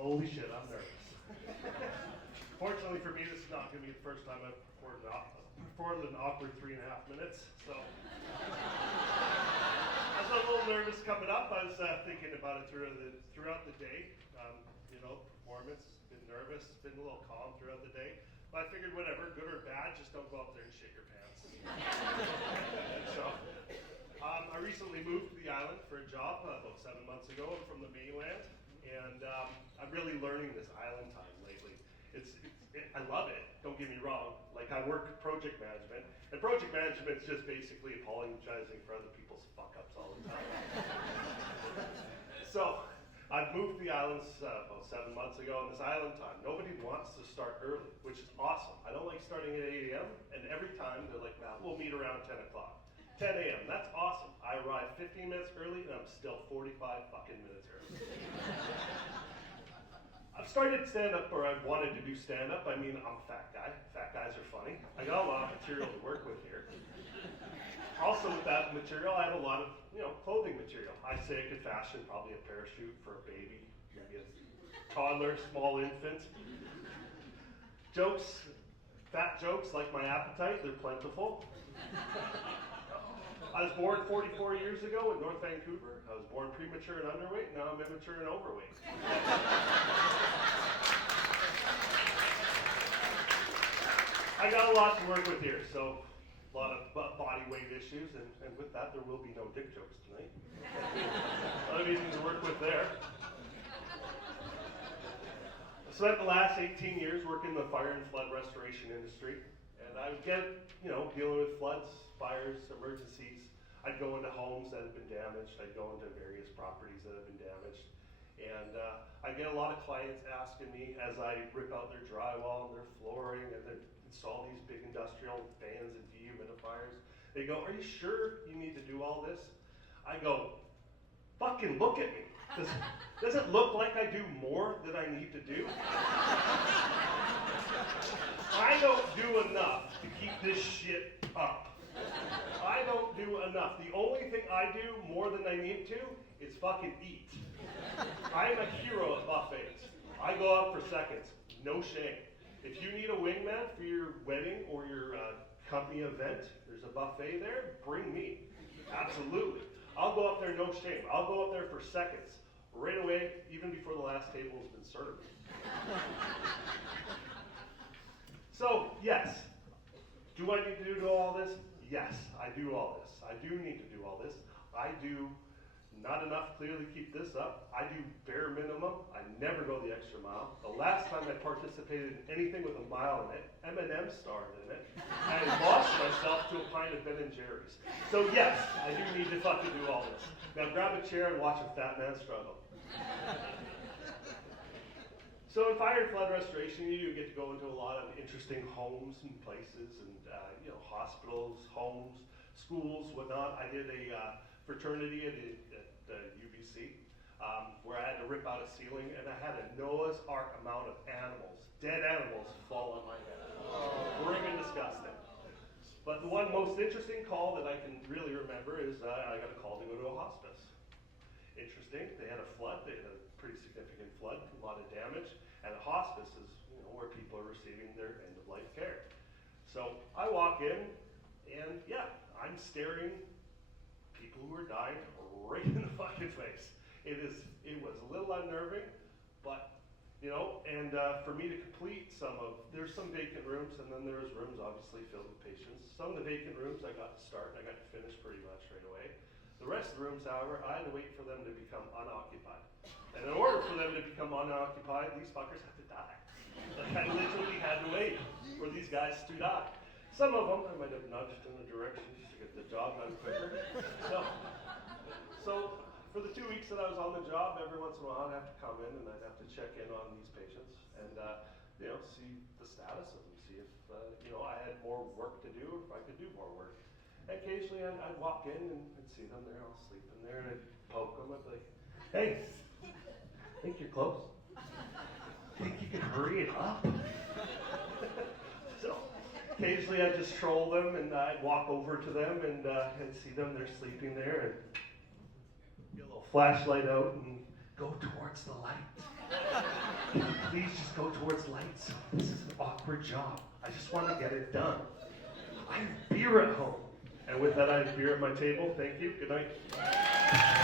Holy shit, I'm nervous. Fortunately for me, this is not going to be the first time I've performed an awkward 3.5 minutes. So I was a little nervous coming up. I was thinking about it throughout the day. Performance, been nervous, been a little calm throughout the day. But I figured whatever, good or bad, just don't go up there and shit your pants. I recently moved to the island for a job about 7 months ago. I'm from the mainland, and I'm really learning this island time lately. I love it, don't get me wrong. Like, I work project management, and project management is just basically apologizing for other people's fuck-ups all the time. So, I've moved to the islands about 7 months ago, and this island time, nobody wants to start early, which is awesome. I don't like starting at 8 a.m., and every time they're like, nah, we'll meet around 10 o'clock. 10 a.m., that's awesome. I arrive 15 minutes early, and I'm still 45 fucking minutes early. I've started stand-up, or I've wanted to do stand-up. I mean, I'm a fat guy. Fat guys are funny. I got a lot of material to work with here. Also with that material, I have a lot of, clothing material. I say I could fashion probably a parachute for a baby, maybe a toddler, small infant. Jokes, fat jokes like my appetite, they're plentiful. I was born 44 years ago in North Vancouver. I was born premature and underweight, now I'm immature and overweight. I got a lot to work with here, so a lot of body weight issues, and with that, there will be no dick jokes tonight. A lot of easy to work with there. I spent the last 18 years working in the fire and flood restoration industry, and I would get, dealing with floods, fires, emergencies. I'd go into homes that had been damaged. I'd go into various properties that have been damaged. And I get a lot of clients asking me as I rip out their drywall and their flooring and then install these big industrial fans and dehumidifiers. They go, are you sure you need to do all this? I go, fucking look at me. Does it look like I do more than I need to do? I don't do enough to keep this shit up. I don't do enough. The only thing I do more than I need to is fucking eat. I'm a hero at buffets. I go out for seconds. No shame. If you need a wingman for your wedding or your company event, there's a buffet there, bring me. Absolutely. I'll go up there, no shame. I'll go up there for seconds. Right away, even before the last table has been served. So, yes. Do I need to do all this? Yes, I do all this. I do need to do all this. I do not enough clearly keep this up. I do bare minimum. I never go the extra mile. The last time I participated in anything with a mile in it, M&M starred in it. I lost myself to a pint of Ben & Jerry's. So yes, I do need to fucking do all this. Now grab a chair and watch a fat man struggle. So in fire and flood restoration, you get to go into a lot of interesting homes and places and hospitals, homes, schools, whatnot. I did a fraternity at UBC where I had to rip out a ceiling, and I had a Noah's Ark amount of animals, dead animals, fall on my head. Friggin' disgusting. But the one most interesting call that I can really remember is I got a call to go to a hospice. Interesting. They had a flood. They had a pretty significant flood, a lot of damage, and a hospice is where people are receiving their end-of-life care. So I walk in, and yeah, I'm staring people who are dying right in the fucking face. It was a little unnerving, but and for me to complete there's some vacant rooms, and then there's rooms obviously filled with patients. Some of the vacant rooms I got to start, and I got to finish pretty much right away. The rest of the rooms, however, I had to wait for them to become unoccupied. And in order for them to become unoccupied, these fuckers had to die. Like, I literally had to wait for these guys to die. Some of them I might have nudged in the direction just to get the job done quicker. So for the 2 weeks that I was on the job, every once in a while I'd have to come in and I'd have to check in on these patients and see the status of them, see if I had more work to do or if I could do more work. And occasionally I'd walk in and I'd see them there all sleeping there, and I'd poke them. I'd be like, hey, think you're close? Think you can hurry it up? So occasionally I'd just troll them, and I'd walk over to them and see them, they're sleeping there, and get a little flashlight out and go towards the light. please just go towards lights? This is an awkward job. I just want to get it done. I have beer at home. And with that, I have beer at my table. Thank you. Good night.